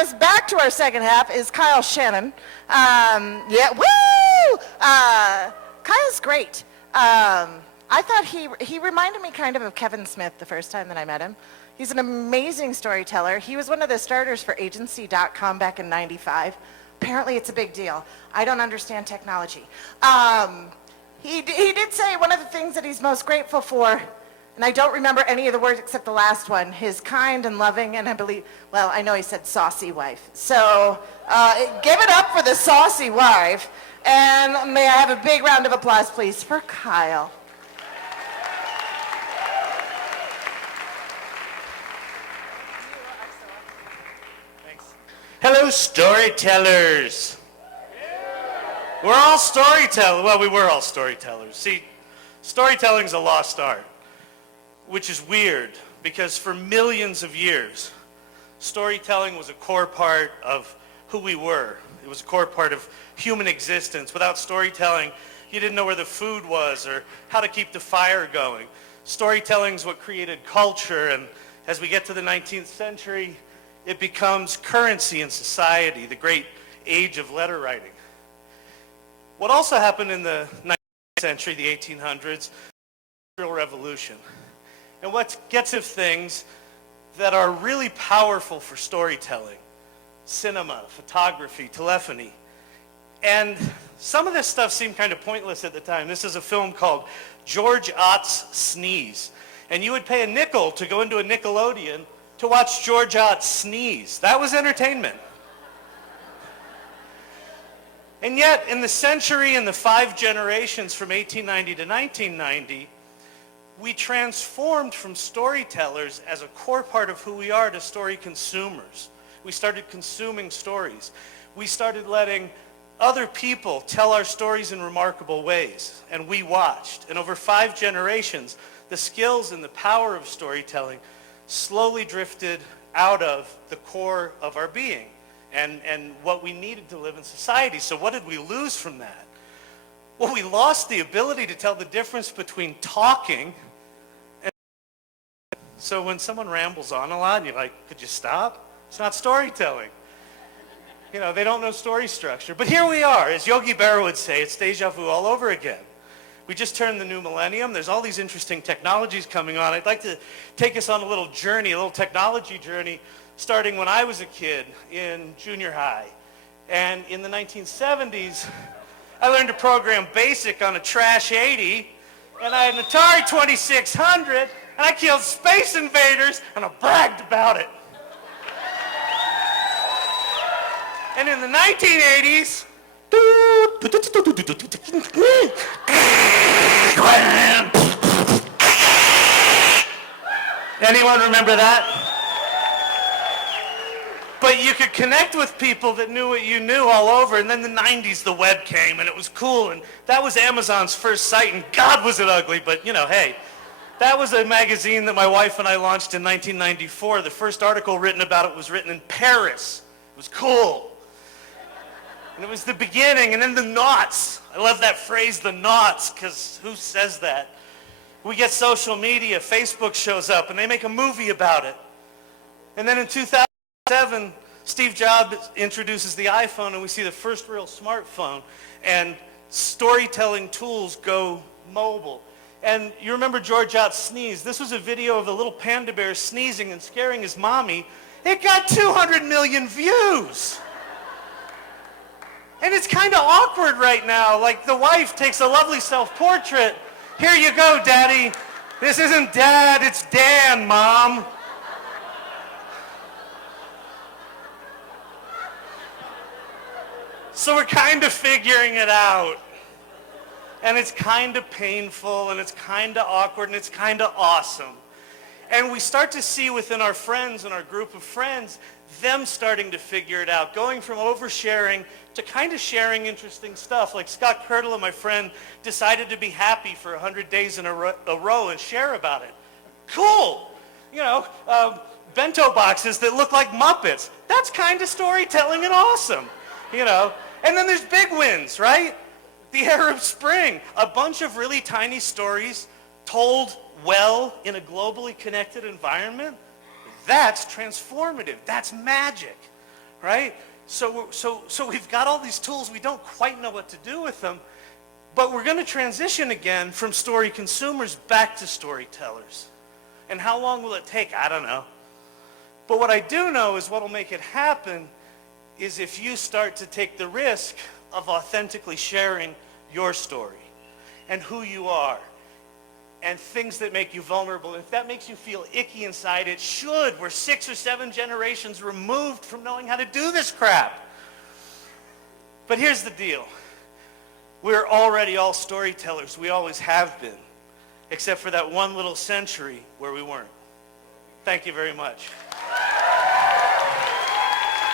us back to our second half is Kyle Shannon. Yeah, woo! Kyle's great. I thought he reminded me kind of Kevin Smith the first time that I met him. He's an amazing storyteller. He was one of the starters for agency.com back in '95. Apparently it's a big deal. I don't understand technology. He did say one of the things that he's most grateful for, and I don't remember any of the words except the last one, his kind and loving, and I believe, well, I know he said saucy wife. So give it up for the saucy wife. And may I have a big round of applause, please, for Kyle. Hello, storytellers. We're all storytellers. Well, we were all storytellers. See, storytelling's a lost art, which is weird because for millions of years, storytelling was a core part of who we were. It was a core part of human existence. Without storytelling, you didn't know where the food was or how to keep the fire going. Storytelling is what created culture, and as we get to the 19th century, it becomes currency in society, the great age of letter writing. What also happened in the 19th century, the 1800s, the Industrial Revolution. And what gets of things that are really powerful for storytelling: cinema, photography, telephony. And some of this stuff seemed kind of pointless at the time. This is a film called George Ott's Sneeze. And you would pay a nickel to go into a Nickelodeon to watch George Ott sneeze. That was entertainment. And yet, in the century and the 5 generations from 1890 to 1990, we transformed from storytellers as a core part of who we are to story consumers. We started consuming stories. We started letting other people tell our stories in remarkable ways, and we watched. And over 5 generations, the skills and the power of storytelling slowly drifted out of the core of our being and what we needed to live in society. So what did we lose from that? Well, we lost the ability to tell the difference between talking and... So when someone rambles on a lot and you're like, could you stop? It's not storytelling. You know, they don't know story structure. But here we are. As Yogi Berra would say, it's deja vu all over again. We just turned the new millennium. There's all these interesting technologies coming on. I'd like to take us on a little journey, a little technology journey, starting when I was a kid in junior high. And in the 1970s, I learned to program BASIC on a Trash 80, and I had an Atari 2600, and I killed Space Invaders, and I bragged about it. And in the 1980s, anyone remember that? But you could connect with people that knew what you knew all over. And then the 90s, the web came, and it was cool. And that was Amazon's first site, and God, was it ugly. But, you know, hey, that was a magazine that my wife and I launched in 1994. The first article written about it was written in Paris. It was cool. And it was the beginning, and then the knots. I love that phrase, the knots, because who says that? We get social media, Facebook shows up, and they make a movie about it. And then in 2007, Steve Jobs introduces the iPhone, and we see the first real smartphone, and storytelling tools go mobile. And you remember George Ott's Sneeze. This was a video of a little panda bear sneezing and scaring his mommy. It got 200 million views. And it's kind of awkward right now. Like, the wife takes a lovely self-portrait. Here you go, Daddy. This isn't Dad, it's Dan, Mom. So we're kind of figuring it out. And it's kind of painful, and it's kind of awkward, and it's kind of awesome. And we start to see within our friends and our group of friends, them starting to figure it out, going from oversharing to kind of sharing interesting stuff. Like Scott Kirtle, my friend, decided to be happy for 100 days in a row and share about it. Cool. You know, bento boxes that look like Muppets. That's kind of storytelling and awesome, you know. And then there's big wins, right? The Arab Spring, a bunch of really tiny stories told well in a globally connected environment. That's transformative. That's magic. right? So we've got all these tools. We don't quite know what to do with them. But we're going to transition again from story consumers back to storytellers. And how long will it take? I don't know. But what I do know is what will make it happen is if you start to take the risk of authentically sharing your story and who you are and things that make you vulnerable. And if that makes you feel icky inside, it should. We're 6 or 7 generations removed from knowing how to do this crap. But here's the deal. We're already all storytellers. We always have been, except for that one little century where we weren't. Thank you very much.